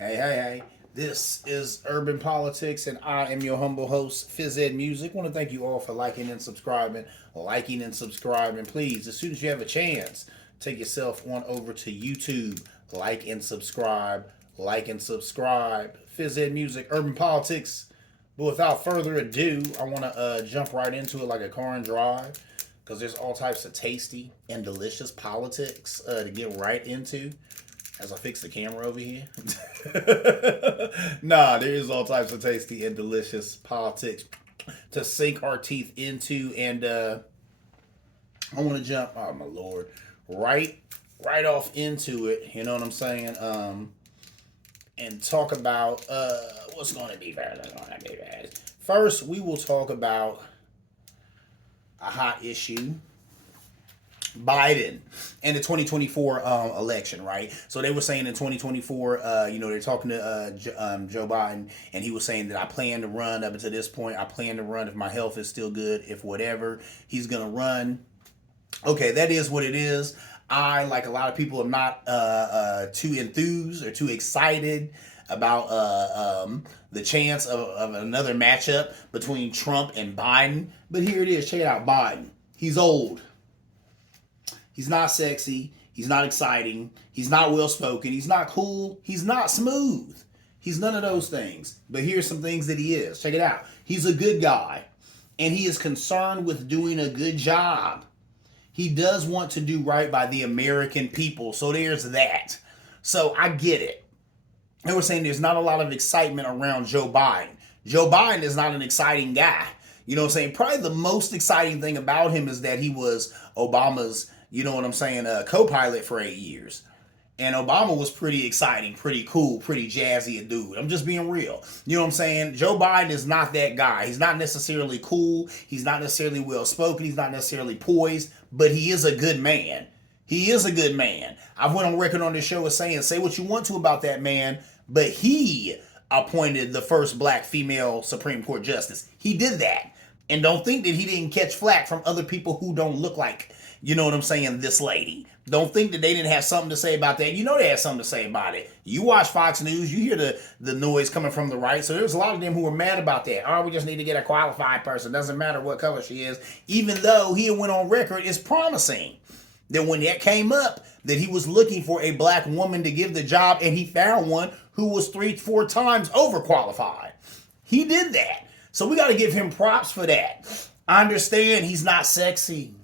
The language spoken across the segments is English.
Hey, hey, hey. This is Urban Politics, and I am your humble host, Phys Ed Music. I want to thank you all for liking and subscribing. Liking and subscribing. Please, as soon as you have a chance, take yourself on over to YouTube. Like and subscribe. Like and subscribe. Phys Ed Music, Urban Politics. But without further ado, I want to jump right into it like a car and drive because there's all types of tasty and delicious politics to get right into as I fix the camera over here. Nah, there is all types of tasty and delicious politics to sink our teeth into, and I want to jump. Oh my lord, right off into it. You know what I'm saying? And talk about what's going to be bad. First, we will talk about a hot issue. Biden and the 2024 election, right? So they were saying in 2024, they're talking to Joe Biden, and he was saying that I plan to run up until this point. I plan to run if my health is still good, if whatever. He's going to run. Okay, that is what it is. I, like a lot of people, am not too enthused or too excited about the chance of another matchup between Trump and Biden. But here it is. Check it out. Biden. He's old. He's not sexy. He's not exciting. He's not well spoken. He's not cool. He's not smooth. He's none of those things. But here's some things that he is. Check it out. He's a good guy. And he is concerned with doing a good job. He does want to do right by the American people. So there's that. So I get it. And we're saying there's not a lot of excitement around Joe Biden. Joe Biden is not an exciting guy. You know what I'm saying? Probably the most exciting thing about him is that he was Obama's, you know what I'm saying, co-pilot for 8 years. And Obama was pretty exciting, pretty cool, pretty jazzy a dude. I'm just being real. You know what I'm saying? Joe Biden is not that guy. He's not necessarily cool. He's not necessarily well-spoken. He's not necessarily poised. But he is a good man. He is a good man. I've went on record on this show as saying, say what you want to about that man, but he appointed the first black female Supreme Court justice. He did that. And don't think that he didn't catch flack from other people who don't look like, you know what I'm saying, this lady. Don't think that they didn't have something to say about that. You know they had something to say about it. You watch Fox News, you hear the noise coming from the right. So there's a lot of them who were mad about that. Oh, we just need to get a qualified person. Doesn't matter what color she is. Even though he went on record is promising that when that came up, that he was looking for a black woman to give the job, and he found one who was 3-4 times overqualified. He did that. So we got to give him props for that. I understand he's not sexy.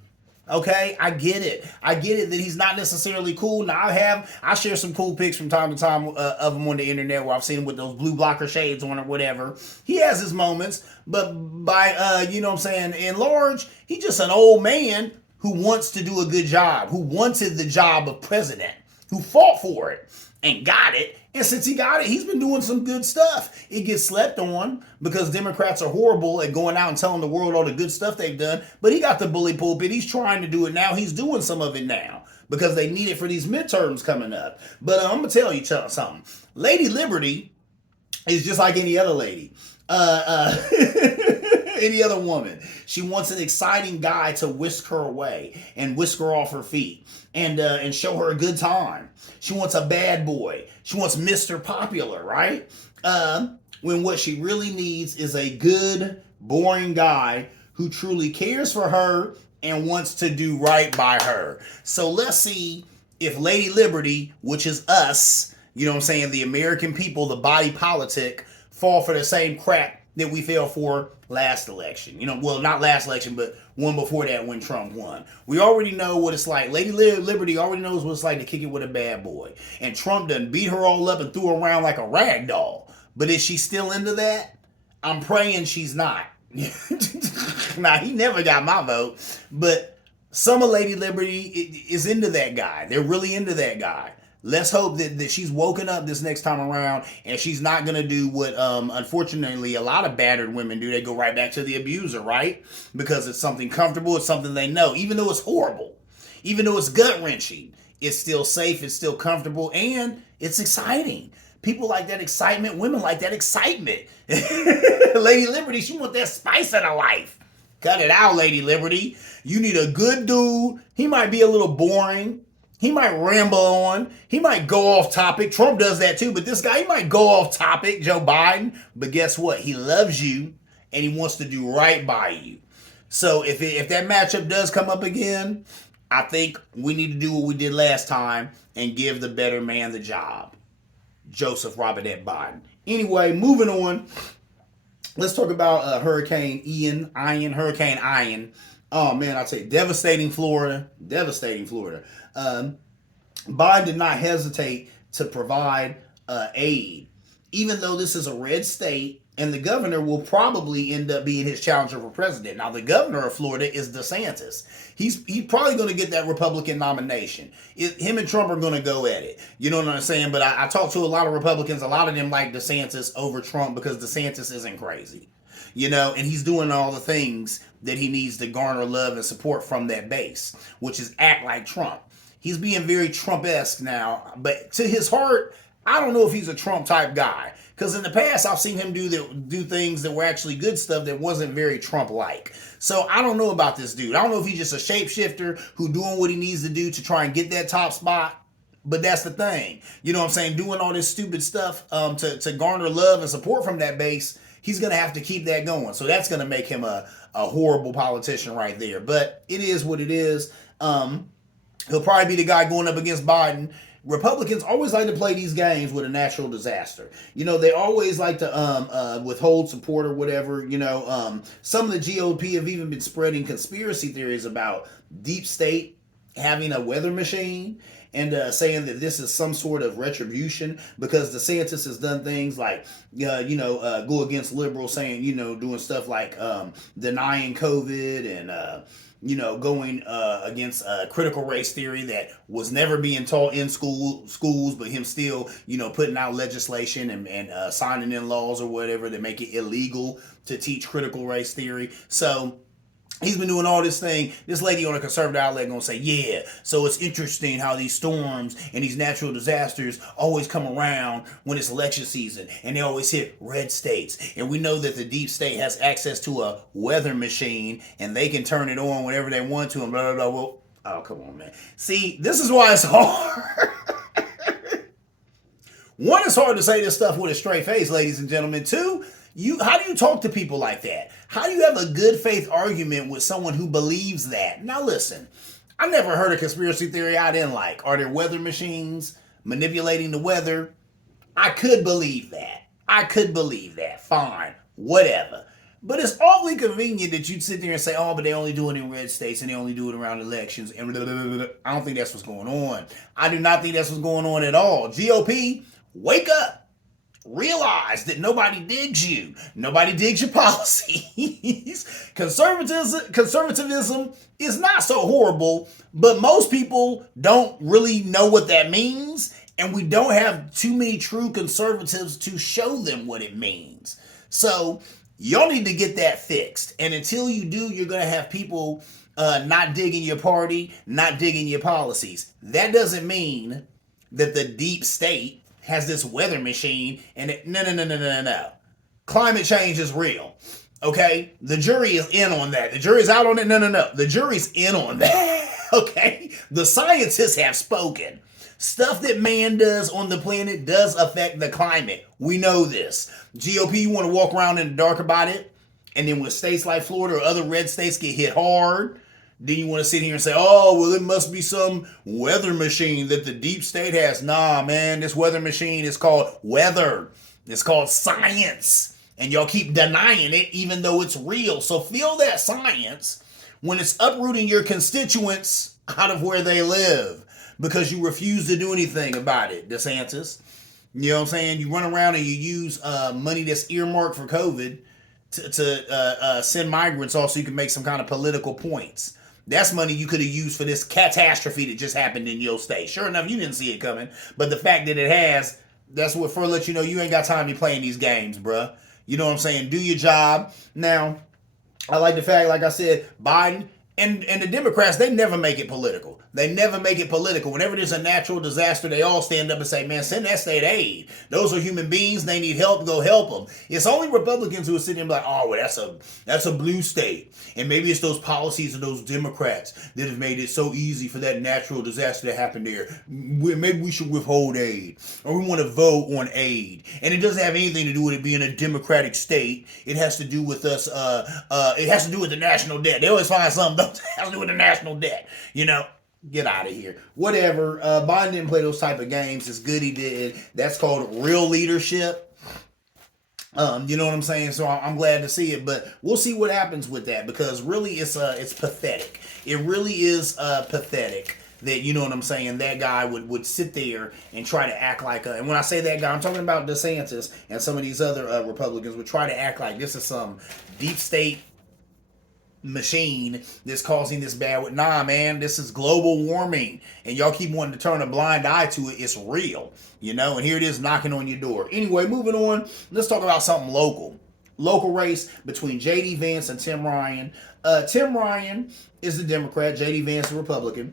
Okay, I get it. I get it that he's not necessarily cool. Now I share some cool pics from time to time of him on the internet where I've seen him with those blue blocker shades on or whatever. He has his moments, but by you know what I'm saying, in large, he's just an old man who wants to do a good job, who wanted the job of president, who fought for it and got it. And since he got it, he's been doing some good stuff. It gets slept on because Democrats are horrible at going out and telling the world all the good stuff they've done. But he got the bully pulpit. He's trying to do it now. He's doing some of it now because they need it for these midterms coming up. But I'm going to tell you something. Lady Liberty is just like any other lady. Any other woman. She wants an exciting guy to whisk her away and whisk her off her feet and show her a good time. She wants a bad boy. She wants Mr. Popular, right? When what she really needs is a good, boring guy who truly cares for her and wants to do right by her. So let's see if Lady Liberty, which is us, you know what I'm saying, the American people, the body politic, fall for the same crap that we fell for last election. You know, well, not last election, but one before that when Trump won. We already know what it's like. Lady Liberty already knows what it's like to kick it with a bad boy. And Trump done beat her all up and threw her around like a rag doll. But is she still into that? I'm praying she's not. Now, he never got my vote. But some of Lady Liberty is into that guy. They're really into that guy. Let's hope that she's woken up this next time around and she's not going to do what, unfortunately, a lot of battered women do. They go right back to the abuser, right? Because it's something comfortable. It's something they know. Even though it's horrible, even though it's gut-wrenching, it's still safe, it's still comfortable, and it's exciting. People like that excitement. Women like that excitement. Lady Liberty, she wants that spice in her life. Cut it out, Lady Liberty. You need a good dude. He might be a little boring. He might ramble on. He might go off topic. Trump does that too, but this guy, he might go off topic, Joe Biden. But guess what? He loves you and he wants to do right by you. So if that matchup does come up again, I think we need to do what we did last time and give the better man the job. Joseph Robinette Biden. Anyway, moving on. Let's talk about Hurricane Hurricane Ian. Oh man, I'd say devastating Florida. Devastating Florida. Biden did not hesitate to provide aid, even though this is a red state, and the governor will probably end up being his challenger for president. Now, the governor of Florida is DeSantis. He's probably going to get that Republican nomination. Him and Trump are going to go at it. You know what I'm saying? But I talked to a lot of Republicans. A lot of them like DeSantis over Trump because DeSantis isn't crazy. You know, and he's doing all the things that he needs to garner love and support from that base, which is act like Trump. He's being very Trump-esque now, but to his heart, I don't know if he's a Trump type guy. Because in the past, I've seen him do things that were actually good stuff that wasn't very Trump-like. So I don't know about this dude. I don't know if he's just a shapeshifter who doing what he needs to do to try and get that top spot. But that's the thing. You know what I'm saying? Doing all this stupid stuff to garner love and support from that base, he's going to have to keep that going. So that's going to make him a horrible politician right there. But it is what it is. He'll probably be the guy going up against Biden. Republicans always like to play these games with a natural disaster. You know, they always like to withhold support or whatever. You know, some of the GOP have even been spreading conspiracy theories about deep state having a weather machine and saying that this is some sort of retribution because DeSantis has done things like, go against liberals, saying, doing stuff like denying COVID and, going against critical race theory that was never being taught in schools, but him still, putting out legislation and signing in laws or whatever that make it illegal to teach critical race theory. So he's been doing all this thing. This lady on a conservative outlet gonna say, yeah, so it's interesting how these storms and these natural disasters always come around when it's election season and they always hit red states. And we know that the deep state has access to a weather machine and they can turn it on whenever they want to and blah, blah, blah. Well, oh, come on, man. See, this is why it's hard. One, it's hard to say this stuff with a straight face, ladies and gentlemen. Two, how do you talk to people like that? How do you have a good faith argument with someone who believes that? Now listen, I never heard a conspiracy theory I didn't like. Are there weather machines manipulating the weather? I could believe that. Fine. Whatever. But it's awfully convenient that you'd sit there and say, oh, but they only do it in red states and they only do it around elections. And blah, blah, blah, blah. I don't think that's what's going on. I do not think that's what's going on at all. GOP, wake up. Realize that nobody digs you. Nobody digs your policies. Conservatism is not so horrible, but most people don't really know what that means, and we don't have too many true conservatives to show them what it means. So y'all need to get that fixed. And until you do, you're going to have people not digging your party, not digging your policies. That doesn't mean that the deep state has this weather machine and no. Climate change is real. Okay? The jury is in on that. The jury's out on it. No. The jury's in on that. Okay? The scientists have spoken. Stuff that man does on the planet does affect the climate. We know this. GOP, you want to walk around in the dark about it? And then when states like Florida or other red states get hit hard, then you want to sit here and say, oh, well, it must be some weather machine that the deep state has. Nah, man, this weather machine is called weather. It's called science. And y'all keep denying it even though it's real. So feel that science when it's uprooting your constituents out of where they live because you refuse to do anything about it, DeSantis. You know what I'm saying? You run around and you use money that's earmarked for COVID to send migrants off so you can make some kind of political points. That's money you could have used for this catastrophe that just happened in your state. Sure enough, you didn't see it coming. But the fact that it has, that's what further lets you know you ain't got time to be playing these games, bruh. You know what I'm saying? Do your job. Now, I like the fact, like I said, Biden, And the Democrats, they never make it political. They never make it political. Whenever there's a natural disaster, they all stand up and say, man, send that state aid. Those are human beings. They need help. Go help them. It's only Republicans who are sitting there like, oh, well, that's a blue state. And maybe it's those policies of those Democrats that have made it so easy for that natural disaster to happen there. Maybe we should withhold aid. Or we want to vote on aid. And it doesn't have anything to do with it being a Democratic state. It has to do with us, it has to do with the national debt. They always find something that has to do with the national debt. Get out of here. Whatever. Biden didn't play those type of games. It's good he did. That's called real leadership. You know what I'm saying? So I'm glad to see it, but we'll see what happens with that, because really it's pathetic. It really is pathetic that, you know what I'm saying, that guy would sit there and try to act like and when I say that guy, I'm talking about DeSantis and some of these other Republicans would try to act like this is some deep state machine that's causing this bad. Nah, man, this is global warming, and y'all keep wanting to turn a blind eye to it. It's real, and here it is knocking on your door. Anyway, moving on, let's talk about something local race between JD Vance and Tim Ryan. Tim Ryan is the Democrat, JD Vance the Republican.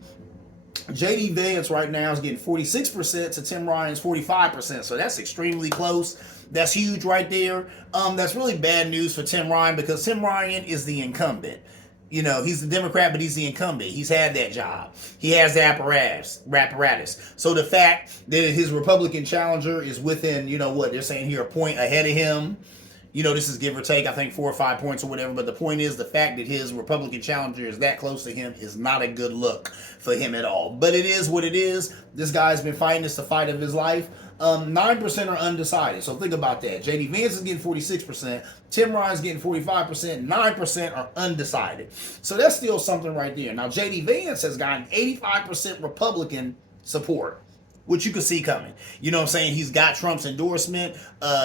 JD Vance right now is getting 46% to Tim Ryan's 45%, so that's extremely close. That's huge right there. That's really bad news for Tim Ryan, because Tim Ryan is the incumbent. He's the Democrat, but he's the incumbent. He's had that job. He has the apparatus. So the fact that his Republican challenger is within, what they're saying here, a point ahead of him. This is give or take, I think 4 or 5 points or whatever. But the point is, the fact that his Republican challenger is that close to him is not a good look for him at all. But it is what it is. This guy's been fighting. It's the fight of his life. 9% are undecided. So think about that. JD Vance is getting 46%. Tim Ryan's getting 45%. 9% are undecided. So that's still something right there. Now, JD Vance has gotten 85% Republican support, which you could see coming. You know what I'm saying? He's got Trump's endorsement.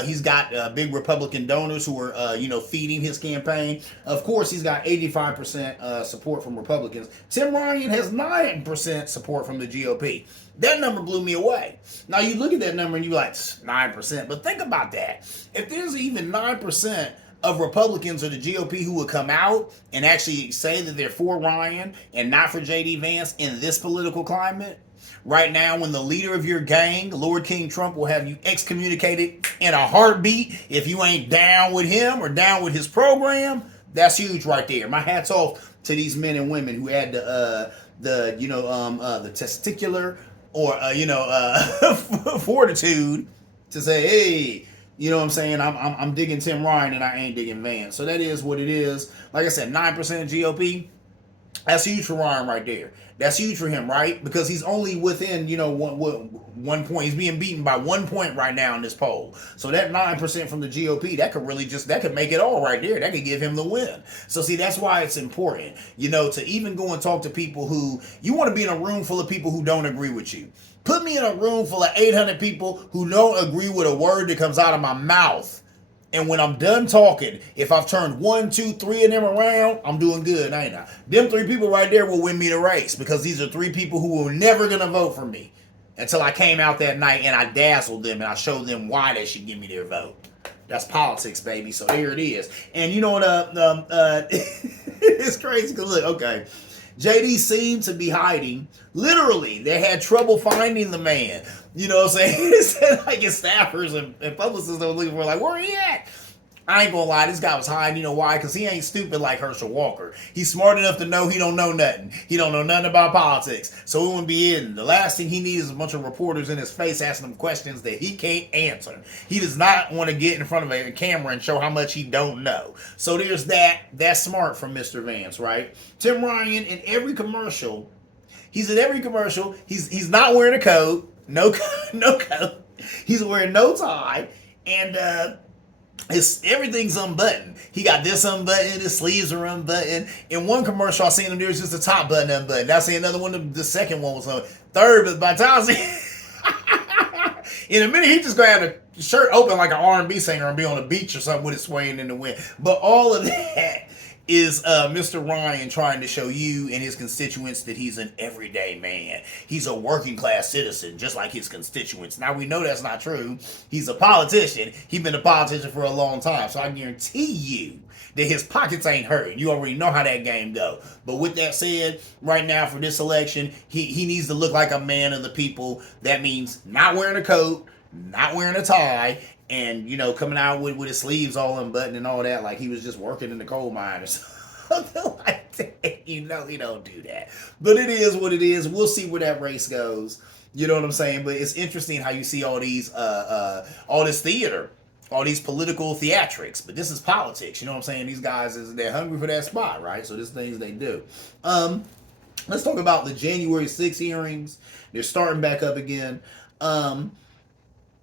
He's got big Republican donors who are, feeding his campaign. Of course, he's got 85% support from Republicans. Tim Ryan has 9% support from the GOP. That number blew me away. Now, you look at that number and you're like, 9%. But think about that. If there's even 9% of Republicans or the GOP who would come out and actually say that they're for Ryan and not for JD Vance in this political climate, right now, when the leader of your gang, Lord King Trump, will have you excommunicated in a heartbeat if you ain't down with him or down with his program, that's huge right there. My hat's off to these men and women who had the testicular or fortitude to say, hey, you know what I'm saying? I'm digging Tim Ryan and I ain't digging Vance. So that is what it is. Like I said, 9% of GOP. That's huge for Ryan right there. That's huge for him, right? Because he's only within, 1 point. He's being beaten by 1 point right now in this poll. So that 9% from the GOP, that could make it all right there. That could give him the win. So see, that's why it's important, to even go and talk to people who, you want to be in a room full of people who don't agree with you. Put me in a room full of 800 people who don't agree with a word that comes out of my mouth. And when I'm done talking, if I've turned 1, 2, 3 of them around, I'm doing good, ain't I? Them 3 people right there will win me the race, because these are 3 people who were never going to vote for me until I came out that night and I dazzled them and I showed them why they should give me their vote. That's politics, baby. So here it is. And you know what? It's crazy because look, okay. JD seemed to be hiding. Literally, they had trouble finding the man. You know what I'm saying? It said like his staffers and publicists that were looking for, like, where he at? I ain't gonna lie, this guy was hiding. You know why? Because he ain't stupid like Herschel Walker. He's smart enough to know he don't know nothing. He don't know nothing about politics. So he wouldn't be in. The last thing he needs is a bunch of reporters in his face asking him questions that he can't answer. He does not want to get in front of a camera and show how much he don't know. So there's that. That's smart from Mr. Vance, right? Tim Ryan, in every commercial, he's in every commercial. He's not wearing a coat. No coat. He's wearing no tie. And everything's unbuttoned. He got this unbuttoned, his sleeves are unbuttoned. In one commercial I seen him, there was just the top button unbuttoned. I see another one, the second one was on. Third, but by the time I see in a minute, he just gonna have the shirt open like an R&B singer and be on the beach or something with it swaying in the wind. But all of that, is Mr. Ryan trying to show you and his constituents that he's an everyday man. He's a working class citizen, just like his constituents. Now, we know that's not true. He's a politician. He's been a politician for a long time. So I guarantee you that his pockets ain't hurting. You already know how that game go. But with that said, right now for this election, he needs to look like a man of the people. That means not wearing a coat, not wearing a tie, and, coming out with his sleeves all unbuttoned and all that, like he was just working in the coal mine or something like that. He don't do that. But it is what it is. We'll see where that race goes. You know what I'm saying? But it's interesting how you see all these, all this theater, all these political theatrics. But this is politics. You know what I'm saying? These guys, they're hungry for that spot, right? So this things they do. Let's talk about the January 6th hearings. They're starting back up again.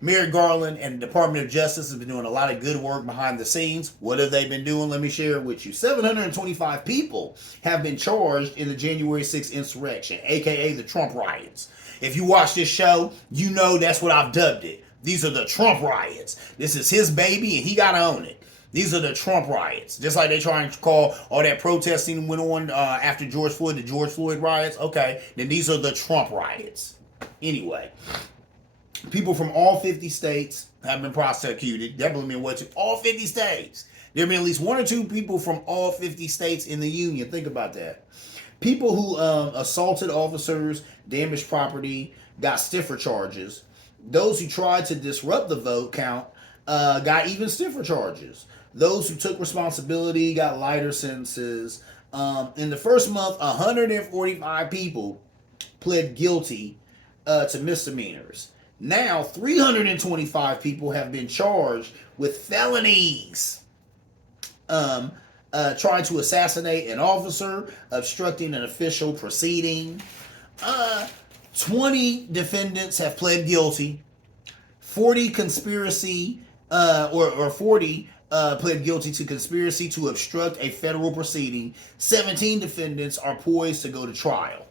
Merrick Garland and the Department of Justice have been doing a lot of good work behind the scenes. What have they been doing? Let me share it with you. 725 people have been charged in the January 6th insurrection, aka the Trump riots. If you watch this show, you know that's what I've dubbed it. These are the Trump riots. This is his baby and he got to own it. These are the Trump riots. Just like they trying to call all that protesting went on after George Floyd, the George Floyd riots. Okay, then these are the Trump riots. Anyway, people from all 50 states have been prosecuted. That blew me away too. All 50 states. There have been at least one or two people from all 50 states in the union. Think about that. People who assaulted officers, damaged property, got stiffer charges. Those who tried to disrupt the vote count got even stiffer charges. Those who took responsibility got lighter sentences. In the first month, 145 people pled guilty to misdemeanors. Now, 325 people have been charged with felonies. Trying to assassinate an officer, obstructing an official proceeding. 20 defendants have pled guilty. 40 conspiracy, or 40 pled guilty to conspiracy to obstruct a federal proceeding. 17 defendants are poised to go to trial.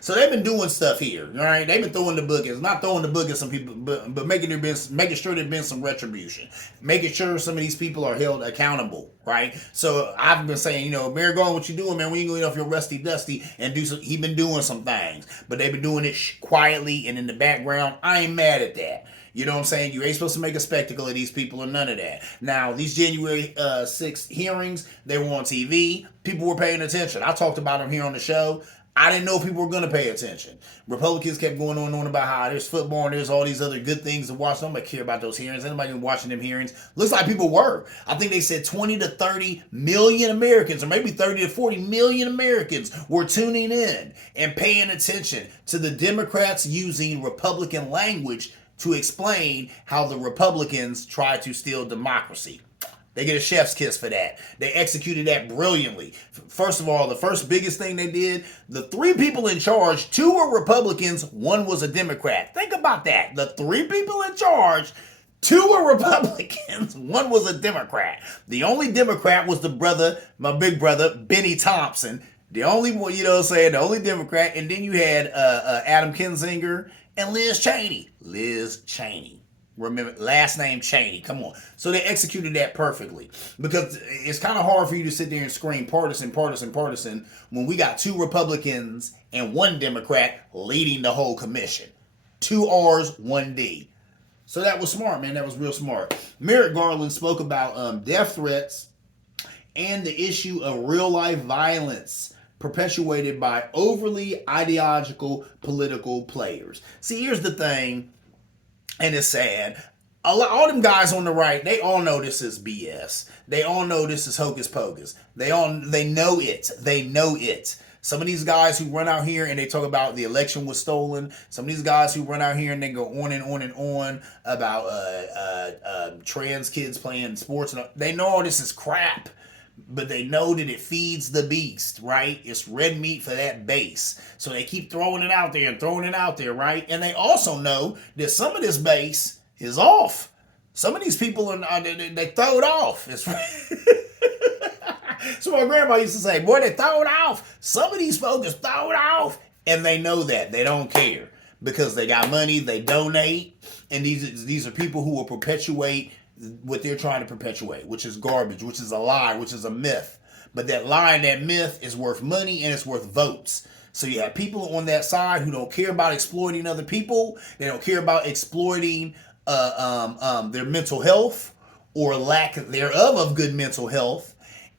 So they've been doing stuff here, all right? They've been throwing the bookings, not throwing the book at some people, but making sure there's been some retribution, making sure some of these people are held accountable, right? So I've been saying, Merrick Garland, what you doing, man? When you going off your rusty dusty and do some? He been doing some things, but they've been doing it quietly and in the background. I ain't mad at that. You know what I'm saying? You ain't supposed to make a spectacle of these people or none of that. Now, these January 6th hearings, they were on TV. People were paying attention. I talked about them here on the show. I didn't know people were going to pay attention. Republicans kept going on and on about how there's football and there's all these other good things to watch. Nobody care about those hearings. Anybody been watching them hearings? Looks like people were. I think they said 20 to 30 million Americans, or maybe 30 to 40 million Americans were tuning in and paying attention to the Democrats using Republican language to explain how the Republicans try to steal democracy. They get a chef's kiss for that. They executed that brilliantly. First of all, the first biggest thing they did, the 3 people in charge, 2 were Republicans, 1 was a Democrat. Think about that. The 3 people in charge, 2 were Republicans, 1 was a Democrat. The only Democrat was my big brother, Benny Thompson. The only one, the only Democrat. And then you had Adam Kinzinger and Liz Cheney. Remember, last name Cheney. Come on. So they executed that perfectly. Because it's kind of hard for you to sit there and scream partisan when we got 2 Republicans and 1 Democrat leading the whole commission. 2 R's, 1 D. So that was smart, man. That was real smart. Merrick Garland spoke about death threats and the issue of real-life violence perpetuated by overly ideological political players. See, here's the thing. And it's sad. All them guys on the right, they all know this is BS. They all know this is hocus pocus. They know it. They know it. Some of these guys who run out here and they talk about the election was stolen. Some of these guys who run out here and they go on and on and on about trans kids playing sports. They know all this is crap. But they know that it feeds the beast, right? It's red meat for that base. So they keep throwing it out there, right? And they also know that some of this base is off. Some of these people, they throw it off. So my grandma used to say, boy, they throw it off. Some of these folks throw it off. And they know that. They don't care. Because they got money, they donate. And these are people who will perpetuate what they're trying to perpetuate, which is garbage, which is a lie, which is a myth. But that lie and that myth is worth money and it's worth votes. So you have people on that side who don't care about exploiting other people. They don't care about exploiting their mental health or lack thereof of good mental health,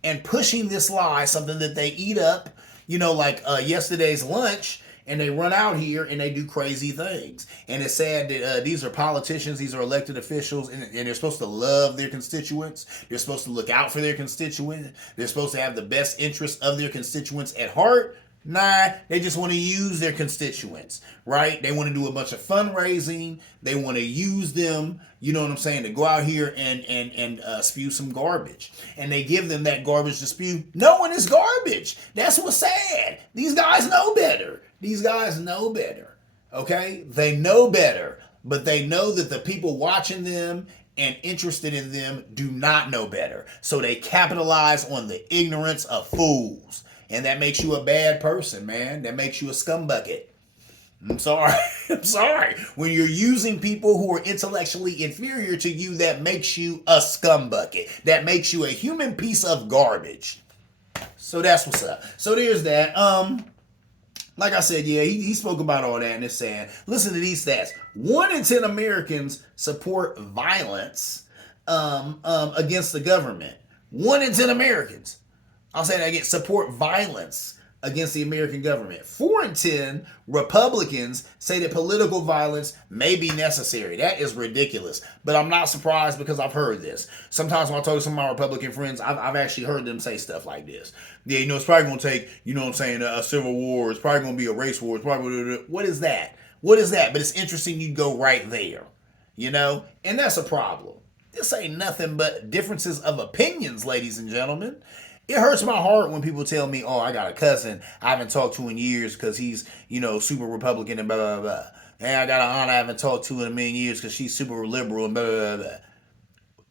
and pushing this lie, something that they eat up, like yesterday's lunch, and they run out here and they do crazy things. And it's sad that these are politicians, these are elected officials, and they're supposed to love their constituents. They're supposed to look out for their constituents. They're supposed to have the best interests of their constituents at heart. Nah, they just want to use their constituents, right? They want to do a bunch of fundraising. They want to use them, you know what I'm saying, to go out here and spew some garbage. And they give them that garbage to spew, knowing it's garbage. That's what's sad. These guys know better. These guys know better, okay? They know better, but they know that the people watching them and interested in them do not know better. So they capitalize on the ignorance of fools. And that makes you a bad person, man. That makes you a scumbucket. I'm sorry. I'm sorry. When you're using people who are intellectually inferior to you, that makes you a scumbucket. That makes you a human piece of garbage. So that's what's up. So there's that. Like I said, yeah, he spoke about all that, and it's sad. Listen to these stats. 1 in 10 Americans support violence against the government. 1 in 10 Americans. I'll say that again, support violence against the American government. 4 in 10 Republicans say that political violence may be necessary. That is ridiculous. But I'm not surprised because I've heard this. Sometimes when I talk to some of my Republican friends, I've actually heard them say stuff like this. Yeah, it's probably going to take, a civil war. It's probably going to be a race war. It's probably what is that? What is that? But it's interesting you go right there, and that's a problem. This ain't nothing but differences of opinions, ladies and gentlemen. It hurts my heart when people tell me, oh, I got a cousin I haven't talked to in years because he's, super Republican and blah, blah, blah. And I got an aunt I haven't talked to in a million years because she's super liberal and blah, blah, blah.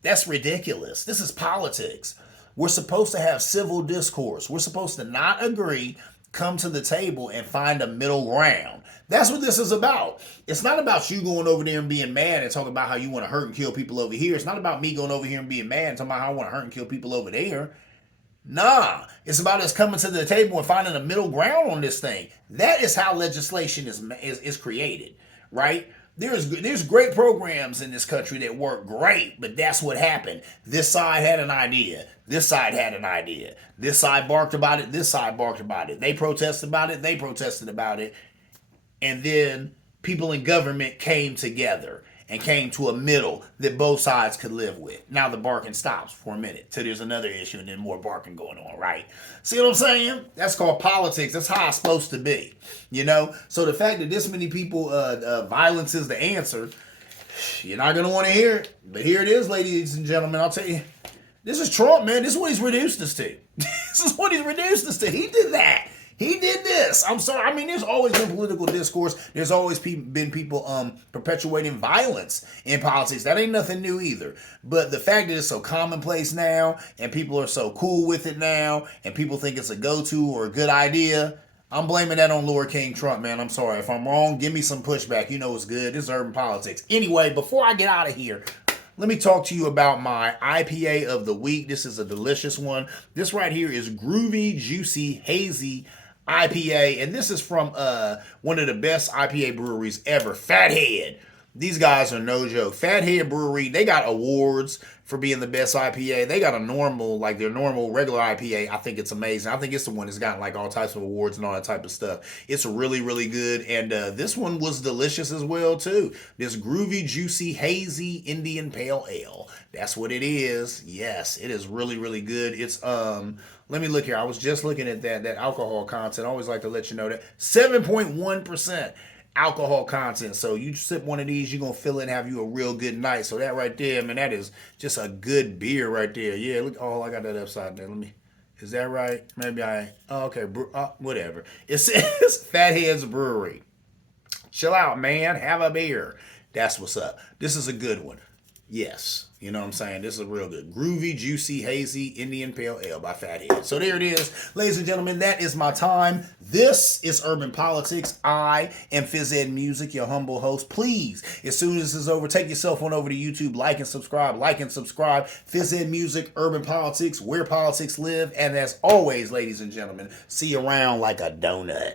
That's ridiculous. This is politics. We're supposed to have civil discourse. We're supposed to not agree, come to the table and find a middle ground. That's what this is about. It's not about you going over there and being mad and talking about how you want to hurt and kill people over here. It's not about me going over here and being mad and talking about how I want to hurt and kill people over there. Nah, it's about us coming to the table and finding a middle ground on this thing. That is how legislation is created, right? There's great programs in this country that work great, but that's what happened. This side had an idea. This side had an idea. This side barked about it. This side barked about it. They protested about it. They protested about it. And then people in government came together and came to a middle that both sides could live with. Now the barking stops for a minute till there's another issue and then more barking going on, right? See what I'm saying? That's called politics. That's how it's supposed to be, So the fact that this many people, violence is the answer, you're not going to want to hear it. But here it is, ladies and gentlemen. I'll tell you, this is Trump, man. This is what he's reduced us to. This is what he's reduced us to. He did that. He did this. I'm sorry. I mean, there's always been political discourse. There's always been people perpetuating violence in politics. That ain't nothing new either. But the fact that it's so commonplace now and people are so cool with it now and people think it's a go-to or a good idea, I'm blaming that on Lord King Trump, man. I'm sorry. If I'm wrong, give me some pushback. It's good. This is urban politics. Anyway, before I get out of here, let me talk to you about my IPA of the week. This is a delicious one. This right here is Groovy, Juicy, Hazy IPA, and this is from one of the best IPA breweries ever, Fathead. These guys are no joke. Fathead Brewery, they got awards for being the best IPA. They got a normal, their normal regular IPA. I think it's amazing. I think it's the one that's gotten all types of awards and all that type of stuff. It's really, really good. And this one was delicious as well, too. This Groovy, Juicy, Hazy Indian Pale Ale. That's what it is. Yes, it is really, really good. It's, let me look here. I was just looking at that alcohol content. I always like to let you know that 7.1% alcohol content. So you sip one of these, you're going to feel it and have you a real good night. So that right there, man, that is just a good beer right there. Yeah, look. Oh, I got that upside down. Is that right? Maybe I, oh, okay. Whatever. It says Fathead's Brewery. Chill out, man. Have a beer. That's what's up. This is a good one. Yes. You know what I'm saying? This is real good. Groovy, juicy, hazy, Indian Pale Ale by Fathead. So there it is. Ladies and gentlemen, that is my time. This is Urban Politics. I am Phys Ed Music, your humble host. Please, as soon as this is over, take yourself on over to YouTube, like and subscribe, Phys Ed Music, Urban Politics, where politics live. And as always, ladies and gentlemen, see you around like a donut.